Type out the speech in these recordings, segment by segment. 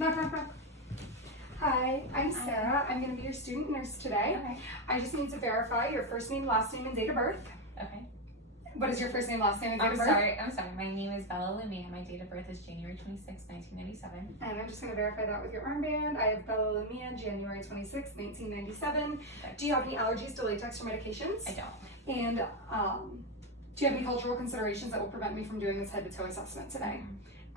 Knock, knock, knock. Hi, I'm Sarah. I'm going to be your student nurse today. Okay. I just need to verify your first name, last name, and date of birth. Okay. What is your first name, last name, and date I'm of birth? sorry. My name is Bella Lumia. My date of birth is January 26, 1997. And I'm just going to verify that with your armband. I have Bella Lumia, January 26, 1997. Okay. Do you have any allergies to latex or medications? I don't. And do you have any cultural considerations that will prevent me from doing this head-to-toe assessment today?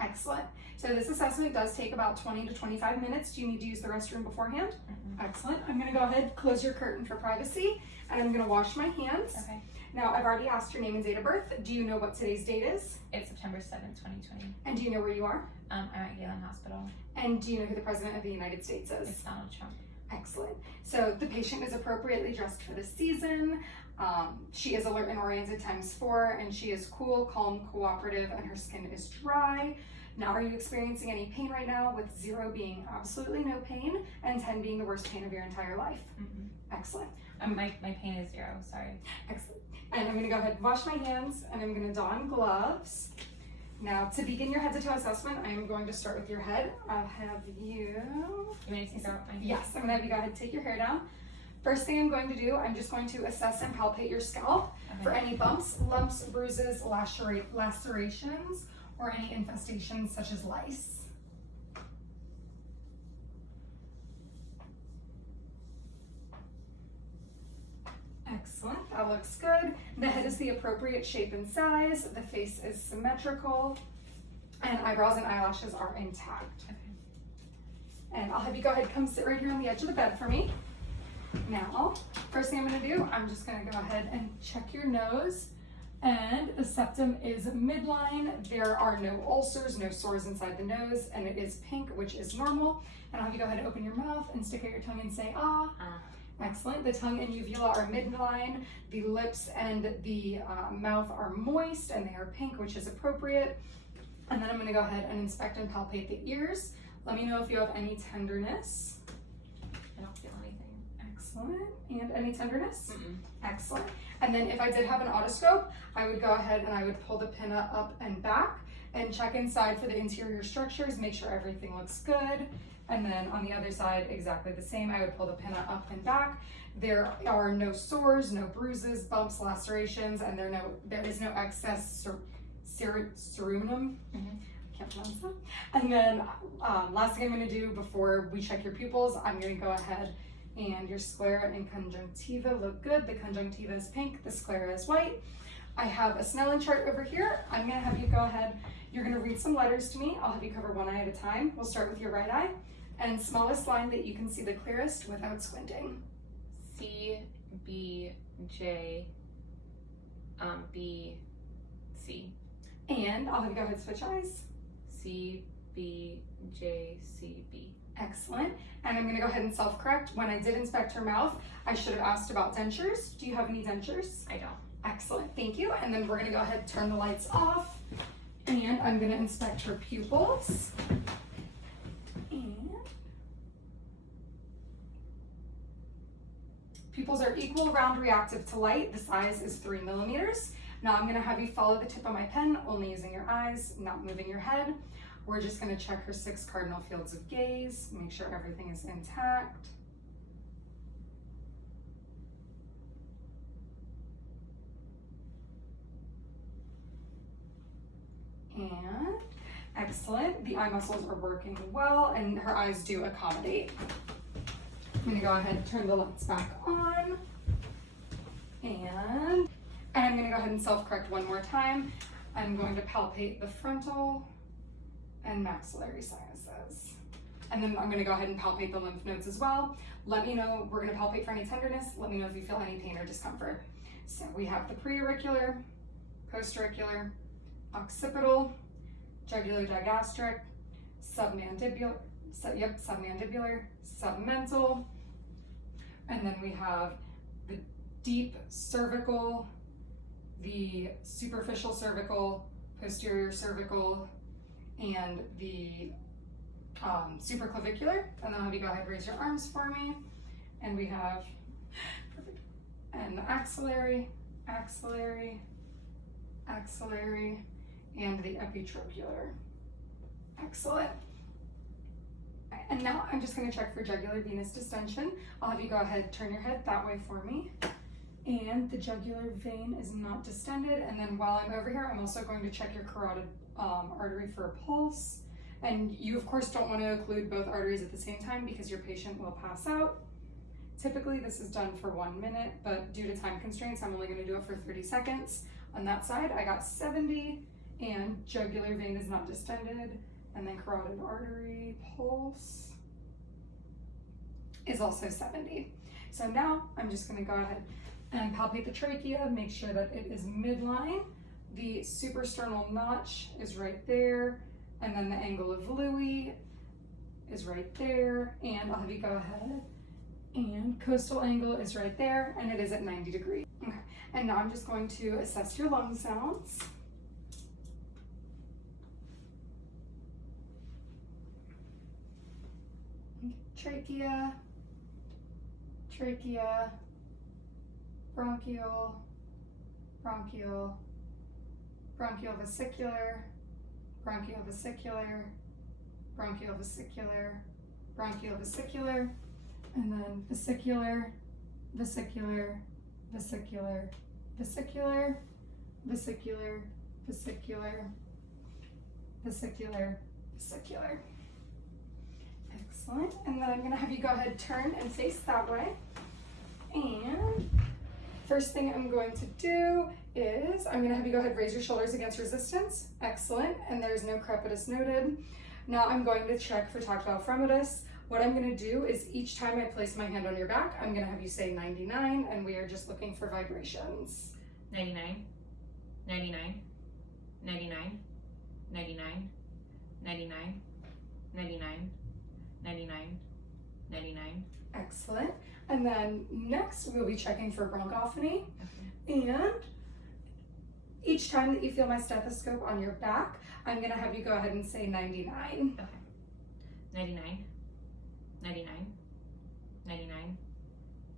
Excellent. So this assessment does take about 20 to 25 minutes. Do you need to use the restroom beforehand? Excellent. I'm going to go ahead, close your curtain for privacy, and I'm going to wash my hands. Okay. Now, I've already asked your name and date of birth. Do you know what today's date is? It's September 7th, 2020. And do you know where you are? I'm at Galen Hospital. And do you know who the President of the United States is? It's Donald Trump. Excellent. So the patient is appropriately dressed for the season. She is alert and oriented ×4, and she is cool, calm, cooperative, and her skin is dry. Now, are you experiencing any pain right now, with 0 being absolutely no pain and 10 being the worst pain of your entire life? Excellent. My pain is 0, sorry. Excellent. And I'm going to go ahead and wash my hands, and I'm going to don gloves. Now, to begin your head-to-toe assessment, I am going to start with your head. I'll have you... You want me to take out my hair? Yes, I'm going to have you go ahead and take your hair down. First thing I'm going to do, I'm just going to assess and palpate your scalp for any bumps, lumps, bruises, lacerations, or any infestations such as lice. Excellent, that looks good. The head is the appropriate shape and size, the face is symmetrical, and eyebrows and eyelashes are intact. Okay. And I'll have you go ahead and come sit right here on the edge of the bed for me. Now, first thing I'm going to do, I'm just going to go ahead and check your nose. And the septum is midline. There are no ulcers, no sores inside the nose, and it is pink, which is normal. And I'll have you go ahead and open your mouth and stick out your tongue and say, ah. Excellent. The tongue and uvula are midline. The lips and the mouth are moist, and they are pink, which is appropriate. And then I'm going to go ahead and inspect and palpate the ears. Let me know if you have any tenderness. I don't feel anything. Excellent. And any tenderness? Excellent. And then if I did have an otoscope, I would go ahead and I would pull the pinna up and back and check inside for the interior structures, make sure everything looks good. And then on the other side, exactly the same. I would pull the pinna up and back. There are no sores, no bruises, bumps, lacerations, and there is no excess cerumen. Can't pronounce that. And then last thing I'm going to do before we check your pupils, I'm going to go ahead and your sclera and conjunctiva look good. The conjunctiva is pink, the sclera is white. I have a Snellen chart over here. I'm going to have you go ahead. You're going to read some letters to me. I'll have you cover one eye at a time. We'll start with your right eye. And smallest line that you can see the clearest without squinting. C, B, J, B, C. And I'll have you go ahead and switch eyes. C, B, J, C, B. Excellent. And I'm going to go ahead and self-correct. When I did inspect her mouth, I should have asked about dentures. Do you have any dentures? I don't. Excellent, thank you. And then we're going to go ahead and turn the lights off. And I'm going to inspect her pupils. And pupils are equal, round, reactive to light. The size is 3 millimeters. Now I'm going to have you follow the tip of my pen, only using your eyes, not moving your head. We're just going to check her 6 cardinal fields of gaze, make sure everything is intact. And excellent, the eye muscles are working well and her eyes do accommodate. I'm going to go ahead and turn the lights back on. And I'm going to go ahead and self-correct one more time. I'm going to palpate the frontal and maxillary sinuses. And then I'm going to go ahead and palpate the lymph nodes as well. Let me know, we're going to palpate for any tenderness. Let me know if you feel any pain or discomfort. So we have the preauricular, postauricular, occipital, jugular digastric, submandibular, submental, and then we have the deep cervical, the superficial cervical, posterior cervical, and the supraclavicular. And then I'll have you go ahead and raise your arms for me. And we have, perfect, and the axillary, axillary, axillary, and the epitrochlear. Excellent. And now I'm just going to check for jugular venous distension. I'll have you go ahead, turn your head that way for me. And the jugular vein is not distended. And then while I'm over here, I'm also going to check your carotid artery for a pulse. And you, of course, don't want to occlude both arteries at the same time because your patient will pass out. Typically, this is done for 1 minute, but due to time constraints, I'm only going to do it for 30 seconds. On that side, I got 70, and jugular vein is not distended. And then carotid artery pulse is also 70. So now I'm just going to go ahead and palpate the trachea, make sure that it is midline. The suprasternal notch is right there, and then the angle of Louis is right there, and I'll have you go ahead, and coastal angle is right there, and it is at 90 degrees. Okay, and now I'm just going to assess your lung sounds. Trachea, trachea, bronchial, bronchial, bronchiovesicular, bronchiovesicular, bronchiovesicular, bronchiovesicular, and then vesicular, vesicular, vesicular, vesicular, vesicular, vesicular, vesicular, vesicular. Excellent. And then I'm going to have you go ahead, turn and face that way. And first thing I'm going to do is I'm going to have you go ahead, raise your shoulders against resistance. Excellent. And there's no crepitus noted. Now I'm going to check for tactile fremitus. What I'm going to do is each time I place my hand on your back, I'm going to have you say 99, and we are just looking for vibrations. 99, 99, 99, 99, 99, 99, 99, 99. Excellent. And then next we'll be checking for bronchophony. And each time that you feel my stethoscope on your back, I'm going to have you go ahead and say 99. Okay. 99, 99, 99,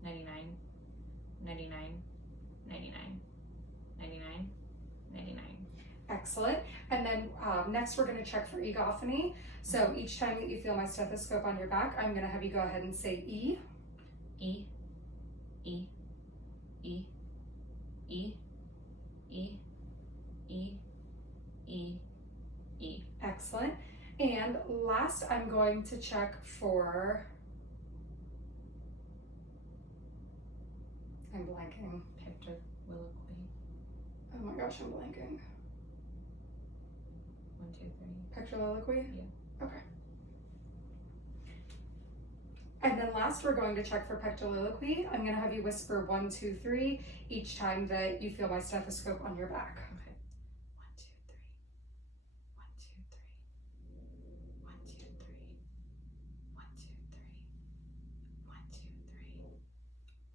99, 99, 99, 99, 99. Excellent. And then next we're going to check for egophony. So each time that you feel my stethoscope on your back, I'm going to have you go ahead and say E. E, E, E, E, E, E, E, E. Excellent. And last, I'm going to check for, I'm blanking. Pectoriliquy. Oh my gosh, I'm blanking. 1, 2, 3. Pectoriliquy? Yeah. Okay. And then last, we're going to check for pectoriliquy. I'm going to have you whisper 1, 2, 3 each time that you feel my stethoscope on your back. Okay. 1, 2, 3. 1, 2, 3. 1, 2, 3. 1, 2, 3. 1, 2, 3.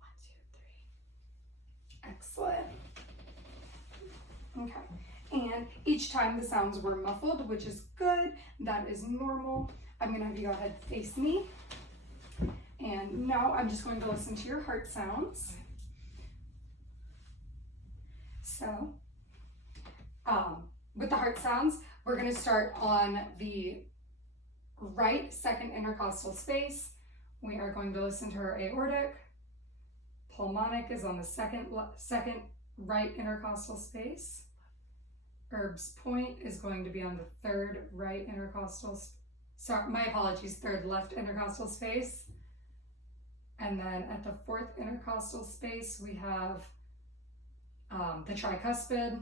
1, 2, 3. Excellent. Okay. And each time the sounds were muffled, which is good, that is normal. I'm going to have you go ahead, face me. And now I'm just going to listen to your heart sounds. So, with the heart sounds, we're going to start on the right second intercostal space. We are going to listen to her aortic. Pulmonic is on the second right intercostal space. Herb's point is going to be on the third right intercostal, sorry, my apologies, third left intercostal space. And then at the fourth intercostal space, we have the tricuspid.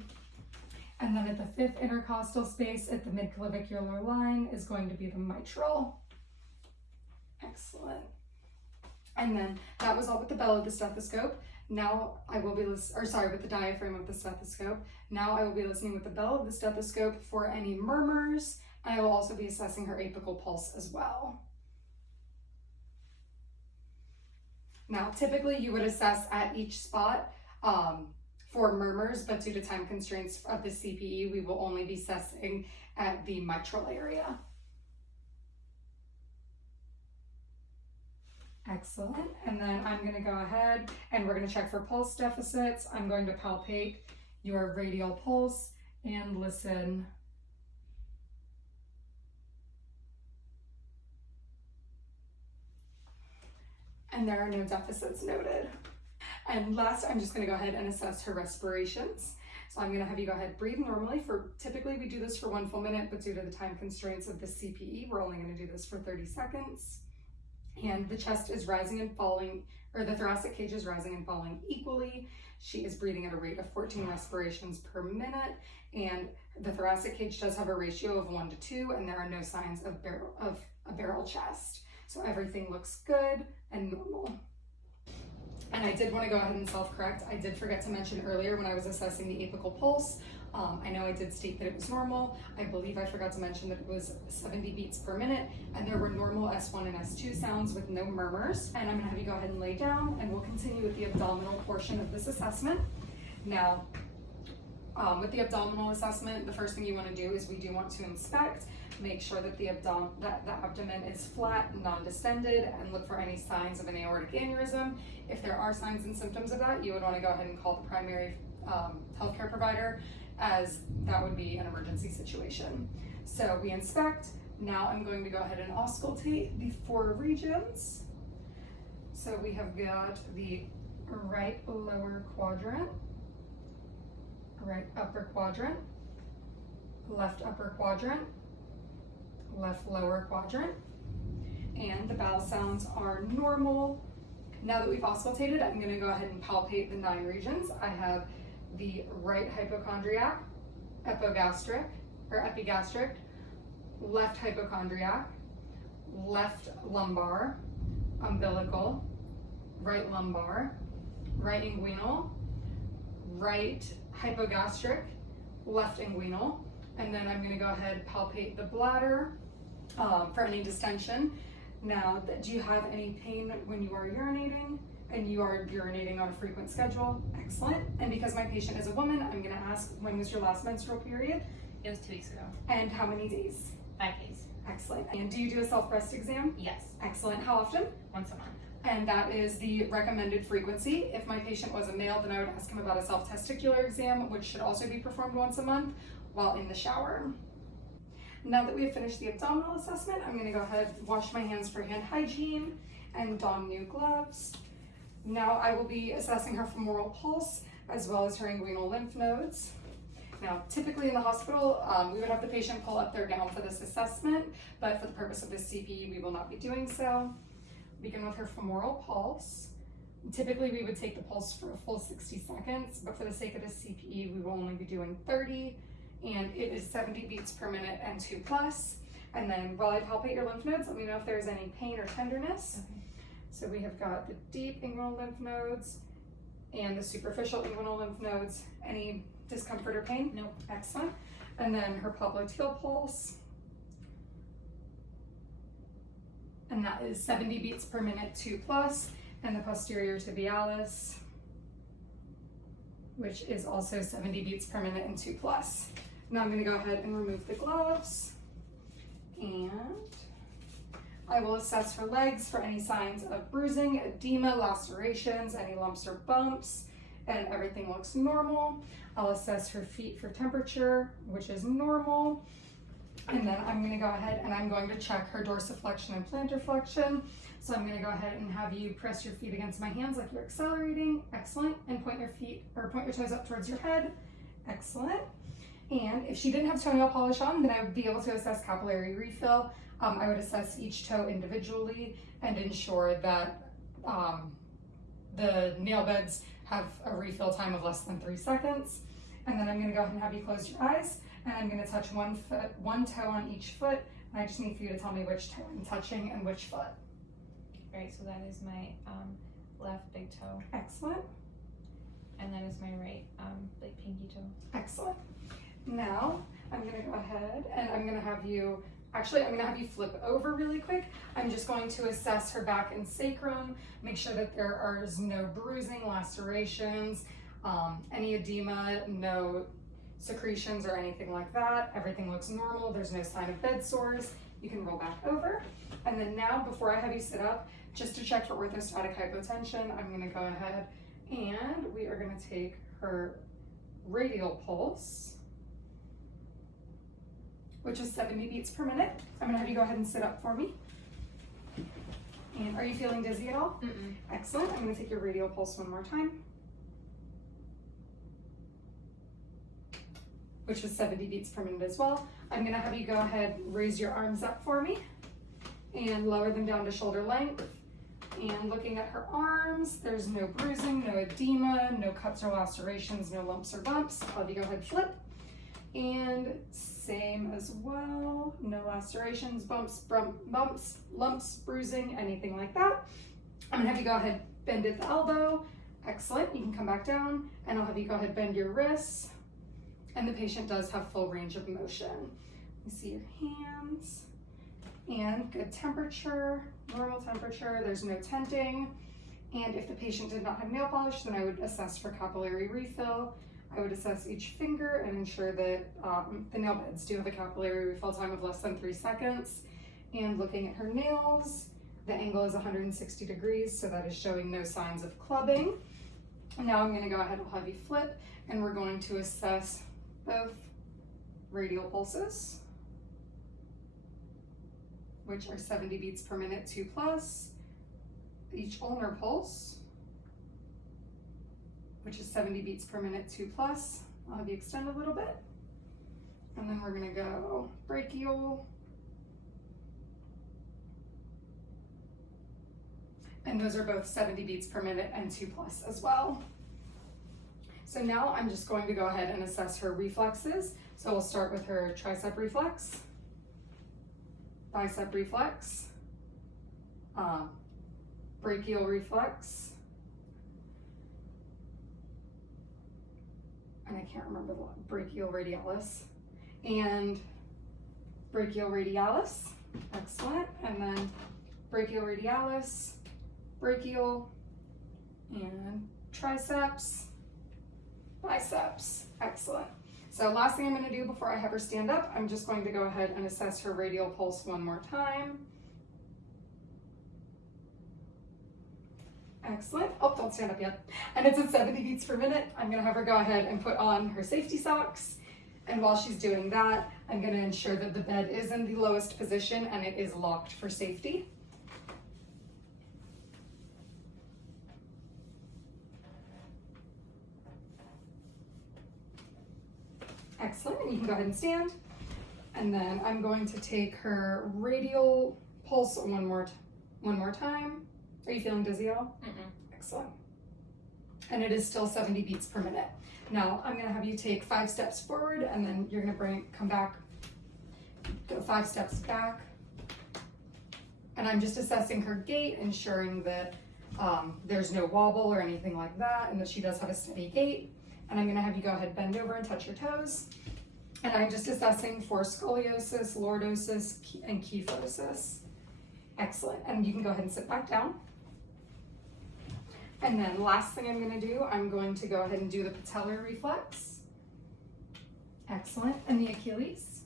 And then at the fifth intercostal space, at the midclavicular line, is going to be the mitral. Excellent. And then that was all with the bell of the stethoscope. Now I will be with the diaphragm of the stethoscope. Now I will be listening with the bell of the stethoscope for any murmurs. And I will also be assessing her apical pulse as well. Now, typically you would assess at each spot for murmurs, but due to time constraints of the CPE, we will only be assessing at the mitral area. Excellent. And then I'm going to go ahead and we're going to check for pulse deficits. I'm going to palpate your radial pulse and listen and there are no deficits noted. And last, I'm just gonna go ahead and assess her respirations. So I'm gonna have you go ahead, breathe normally typically we do this for 1 full minute, but due to the time constraints of the CPE, we're only gonna do this for 30 seconds. And the chest is rising and falling, or the thoracic cage is rising and falling equally. She is breathing at a rate of 14 respirations per minute, and the thoracic cage does have a ratio of 1 to 2, and there are no signs of a barrel chest. So everything looks good and normal. And I did want to go ahead and self-correct. I did forget to mention earlier when I was assessing the apical pulse, I know I did state that it was normal. I believe I forgot to mention that it was 70 beats per minute, and there were normal S1 and S2 sounds with no murmurs. And I'm gonna have you go ahead and lay down, and we'll continue with the abdominal portion of this assessment. Now, with the abdominal assessment, the first thing you wanna do is we do want to inspect, make sure that the abdomen is flat, non-distended, and look for any signs of an aortic aneurysm. If there are signs and symptoms of that, you would wanna go ahead and call the primary healthcare provider, as that would be an emergency situation. So we inspect. Now I'm going to go ahead and auscultate the 4 regions. So we have got the right lower quadrant, right upper quadrant, left upper quadrant, left lower quadrant, and the bowel sounds are normal. Now that we've auscultated, I'm going to go ahead and palpate the 9 regions. I have the right hypochondriac, epigastric, left hypochondriac, left lumbar, umbilical, right lumbar, right inguinal, right hypogastric, left inguinal, and then I'm going to go ahead and palpate the bladder for any distension. Now, do you have any pain when you are urinating? And you are urinating on a frequent schedule? Excellent. And because my patient is a woman, I'm going to ask, when was your last menstrual period? It was 2 weeks ago. And how many days? 5 days. Excellent. And do you do a self-breast exam? Yes. Excellent. How often? Once a month. And that is the recommended frequency. If my patient was a male, then I would ask him about a self-testicular exam, which should also be performed once a month while in the shower. Now that we have finished the abdominal assessment, I'm going to go ahead, wash my hands for hand hygiene, and don new gloves. Now I will be assessing her femoral pulse as well as her inguinal lymph nodes. Now, typically in the hospital, we would have the patient pull up their gown for this assessment, but for the purpose of this CPE, we will not be doing so. Begin with her femoral pulse. Typically, we would take the pulse for a full 60 seconds, but for the sake of this CPE, we will only be doing 30, and it is 70 beats per minute and 2+. And then while I palpate your lymph nodes, let me know if there's any pain or tenderness. Okay. So we have got the deep inguinal lymph nodes and the superficial inguinal lymph nodes. Any discomfort or pain? Nope. Excellent. And then her popliteal pulse. And that is 70 beats per minute, 2+, and the posterior tibialis, which is also 70 beats per minute and 2+. Now I'm going to go ahead and remove the gloves, and I will assess her legs for any signs of bruising, edema, lacerations, any lumps or bumps, and everything looks normal. I'll assess her feet for temperature, which is normal. And then I'm going to go ahead and I'm going to check her dorsiflexion and plantar flexion. So I'm going to go ahead and have you press your feet against my hands like you're accelerating. Excellent. And point your toes up towards your head. Excellent. And if she didn't have toenail polish on, then I would be able to assess capillary refill. I would assess each toe individually and ensure that the nail beds have a refill time of less than 3 seconds. And then I'm going to go ahead and have you close your eyes, and I'm going to touch one toe on each foot. And I just need for you to tell me which toe I'm touching and which foot. Right, so that is my left big toe. Excellent. And that is my right like pinky toe. Excellent. Now I'm going to go ahead and I'm going to have you flip over really quick. I'm just going to assess her back and sacrum, make sure that there is no bruising, lacerations, any edema, no secretions or anything like that. Everything looks normal. There's no sign of bed sores. You can roll back over. And then now, before I have you sit up, just to check for orthostatic hypotension, I'm going to go ahead and we are going to take her radial pulse, which is 70 beats per minute. I'm going to have you go ahead and sit up for me. And are you feeling dizzy at all? Mm-mm. Excellent. I'm going to take your radial pulse one more time, which was 70 beats per minute as well. I'm going to have you go ahead, raise your arms up for me and lower them down to shoulder length. And looking at her arms, there's no bruising, no edema, no cuts or lacerations, no lumps or bumps. I'll have you go ahead, flip. And same as well, no lacerations, bumps, lumps, bruising, anything like that. I'm gonna have you go ahead, bend at the elbow. Excellent, you can come back down, and I'll have you go ahead, bend your wrists. And the patient does have full range of motion. You see your hands, and good temperature, normal temperature, there's no tenting. And if the patient did not have nail polish, then I would assess for capillary refill. I would assess each finger and ensure that the nail beds do have a capillary refill time of less than 3 seconds. And looking at her nails, the angle is 160 degrees, so that is showing no signs of clubbing. Now I'm gonna go ahead and have you flip, and we're going to assess both radial pulses, which are 70 beats per minute, 2+, each ulnar pulse, which is 70 beats per minute, 2+. I'll have you extend a little bit. And then we're gonna go brachial. And those are both 70 beats per minute and 2+ as well. So now I'm just going to go ahead and assess her reflexes. So we'll start with her tricep reflex, bicep reflex, brachial reflex, and I can't remember the one, brachial radialis, and brachial radialis, excellent, and then brachial radialis, brachial, and triceps, biceps, excellent. So last thing I'm going to do before I have her stand up, I'm just going to go ahead and assess her radial pulse one more time. Excellent. Oh, don't stand up yet. And it's at 70 beats per minute. I'm going to have her go ahead and put on her safety socks. And while she's doing that, I'm going to ensure that the bed is in the lowest position and it is locked for safety. Excellent, and you can go ahead and stand. And then I'm going to take her radial pulse one more time. Are you feeling dizzy at all? Mm-mm. Excellent. And it is still 70 beats per minute. Now I'm gonna have you take 5 steps forward, and then you're gonna come back, go 5 steps back. And I'm just assessing her gait, ensuring that there's no wobble or anything like that, and that she does have a steady gait. And I'm gonna have you go ahead, bend over and touch your toes. And I'm just assessing for scoliosis, lordosis, and kyphosis. Excellent, and you can go ahead and sit back down. And then last thing I'm gonna do, I'm going to go ahead and do the patellar reflex. Excellent, and the Achilles.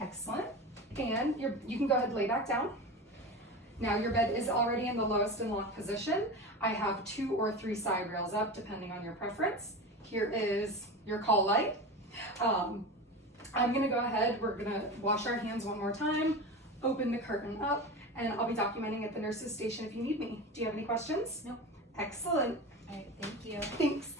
Excellent, and you can go ahead and lay back down. Now your bed is already in the lowest and locked position. I have 2 or 3 side rails up, depending on your preference. Here is your call light. I'm gonna go ahead, we're gonna wash our hands one more time, open the curtain up, and I'll be documenting at the nurse's station if you need me. Do you have any questions? No. Excellent. All right, thank you. Thanks.